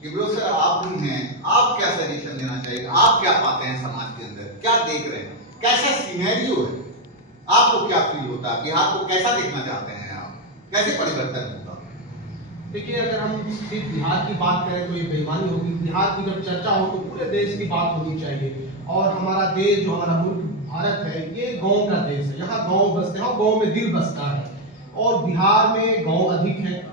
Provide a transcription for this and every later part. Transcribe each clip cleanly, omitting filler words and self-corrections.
इब्रो sir, आप भी हैं, आप क्या सजेशन देना चाहिए? आप क्या पाते हैं समाज के अंदर, क्या देख रहे हैं, कैसा सिनेरियो है, आपको क्या फील होता है, बिहार को कैसा देखना चाहते हैं आप, कैसे परिवर्तन होगा? देखिए, अगर हम सिर्फ बिहार की बात करें तो ये बेईमानी होगी। बिहार की जब चर्चा हो तो पूरे देश की बात होनी चाहिए। और हमारा देश, जो हमारा मुल्क भारत है, ये गांव का देश है। यहाँ गांव बसते हैं और गांव में दिल बसता है। और बिहार में गांव अधिक है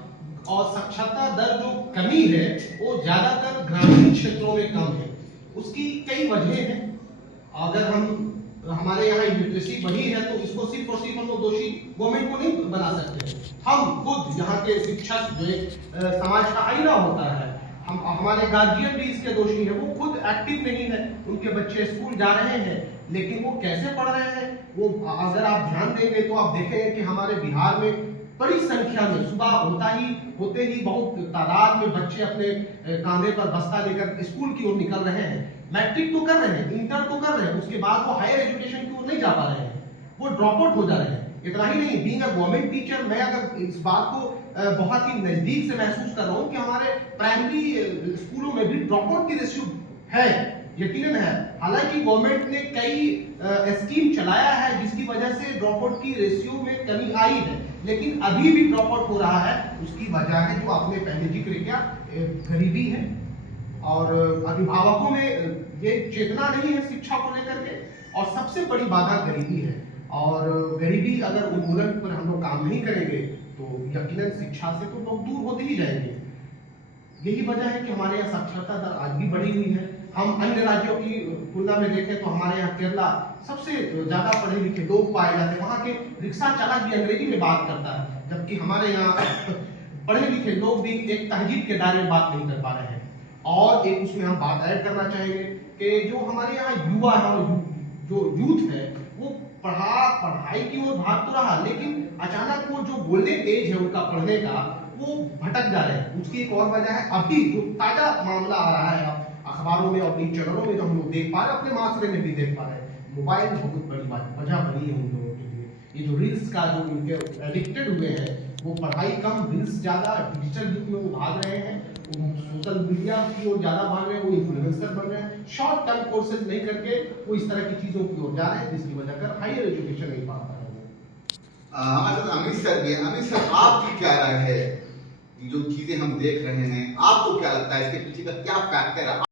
और साक्षरता दर जो कमी है वो ज्यादातर ग्रामीण क्षेत्रों में कम है। उसकी कई वजह हैं। अगर हमारे यहाँ लिटरेसी बढ़ी है तो इसको सिर्फ और सिर्फ हम लोग दोषी गवर्नमेंट को नहीं बना सकते। हम खुद यहाँ के शिक्षक जो समाज का आईना होता है, हमारे गार्जियन भी इसके दोषी हैं। वो खुद एक्टिव नहीं है, उनके बच्चे स्कूल जा रहे हैं लेकिन वो कैसे पढ़ रहे हैं, वो अगर आप ध्यान देंगे तो आप देखेंगे कि हमारे बिहार में बड़ी संख्या में सुबह होते ही बहुत तादाद में बच्चे अपने कांधे पर बस्ता लेकर स्कूल की ओर निकल रहे हैं। मैट्रिक तो कर रहे हैं, इंटर तो कर रहे हैं, उसके बाद वो हायर एजुकेशन की ओर नहीं जा पा रहे हैं, वो ड्रॉप आउट हो जा रहे हैं। इतना ही नहीं, बीइंग अ गवर्नमेंट टीचर, मैं अगर इस बात को बहुत ही नजदीक से महसूस कर रहा हूँ कि हमारे प्राइमरी स्कूलों में भी ड्रॉप आउट की रेशियो है, यकीनन है। हालांकि गवर्नमेंट ने कई स्कीम चलाया है जिसकी वजह से ड्रॉप आउट की रेशियो में कमी आई है, लेकिन अभी भी ड्रॉप आउट हो रहा है। उसकी वजह है जो आपने पहले जिक्र किया, गरीबी है और अभिभावकों में ये चेतना नहीं है शिक्षा को लेकर के, और सबसे बड़ी बाधा गरीबी है। और गरीबी अगर उन्मूलन पर हम लोग काम नहीं करेंगे तो यकीनन शिक्षा से तो लोग दूर होते ही जाएंगे। यही वजह है कि हमारे यहाँ साक्षरता दर आज भी बढ़ी हुई है। हम अन्य राज्यों की तुलना में देखें तो हमारे यहाँ केरला सबसे ज्यादा पढ़े लिखे लोग पाए जाते हैं। वहाँ के रिक्शा चालक भी अंग्रेजी में बात करता है, जबकि हमारे यहाँ पढ़े लिखे लोग भी एक तहजीब के दायरे में बात नहीं कर पा रहे हैं। और एक उसमें हम बात ऐड करना चाहेंगे कि जो हमारे यहाँ युवा है, जो यूथ है, वो पढ़ाई की ओर भाग तो रहा, लेकिन अचानक वो जो गोल्डन एज है उनका पढ़ने का, वो भटक जा रहे हैं। उसकी एक और वजह है, अभी जो ताजा मामला आ रहा है अखबारों में और न्यूज चैनलों में जो हम लोग देख पा रहे हैं, अपने माशरे में भी देख पा रहे हैं, मोबाइल बहुत बड़ी वजह बनी है उन लोगों के लिए। ये जो रील्स का जो उनके एडिक्टेड हुए हैं, वो पढ़ाई कम, रील्स ज्यादा, डिजिटल युग में वो भाग रहे हैं, सोशल मीडिया की ओर ज्यादा भाग रहे हैं, वो इन्फ्लुएंसर बन रहे हैं, शॉर्ट टर्म कोर्सेज नहीं करके वो इस तरह की चीजों की ओर जा रहे हैं, जिसकी वजह कर हायर एजुकेशन नहीं पा रहे हैं। हमारे साथ अमित सर भी हैं। अमित सर, आपकी क्या राय है, जो चीजें हम देख रहे हैं, आपको क्या लगता है इसके पीछे का क्या फैक्टर है?